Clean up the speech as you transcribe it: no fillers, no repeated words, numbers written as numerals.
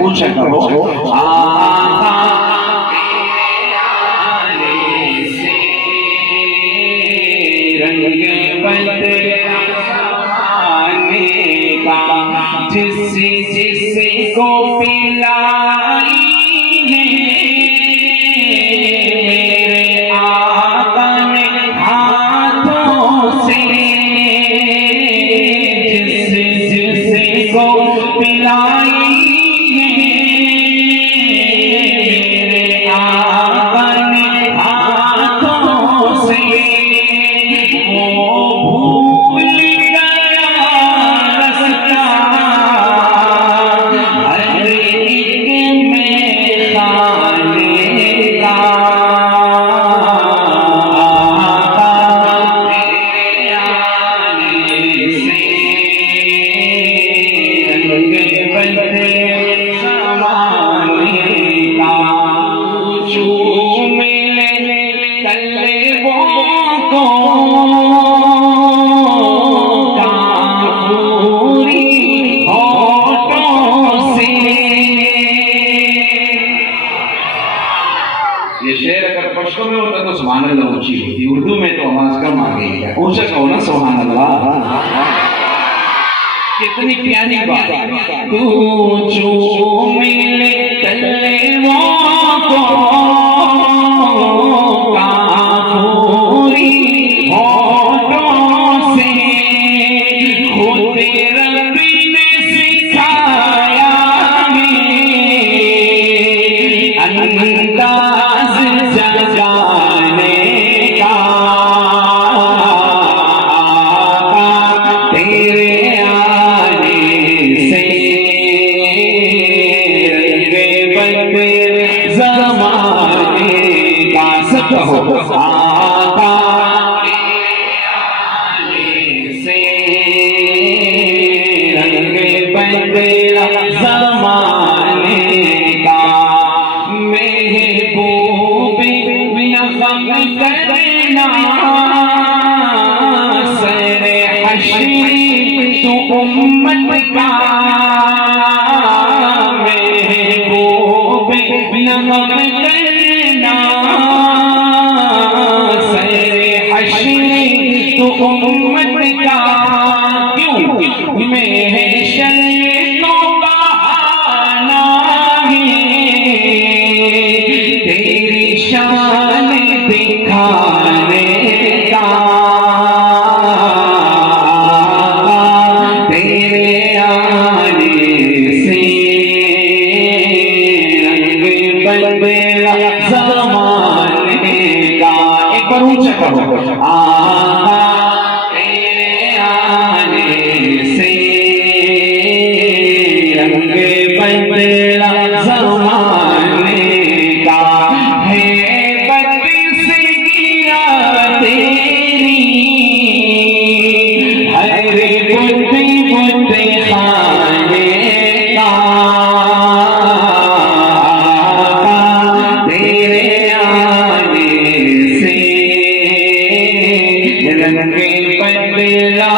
ऊंचा करो जिससे को पिलाई है मेरे आका ने हाथों से, जिससे को पिलाई है मेरे आका ने हाथों से, वो भूल ऊंची होती, उर्दू में तो आवाज कम आ गई है। ऊंचा कहो ना सुभान अल्लाह। कितनी प्यारी बात। तू जो मिले तलवार को काफूरी होठों से, खुद रब्बी ने सिखाया है अंदाज जगाने का, तेरे आने से रंगे बदले ज़माने का। सब कहो आका से रंगे बदले ज़माने का, करना सरे हश्री तू उम्मत का, महबूब नमक करना सरे हश्री तू उम्मत का। क्यों महशर तो बहाना है तेरी शान दिखाने का, पर ऊंचा करो। तेरे आने से रंग बदला ज़माने का है, बत्तीस गिरा तेरी हर बुत खाने का। तेरे आने से रंग बदला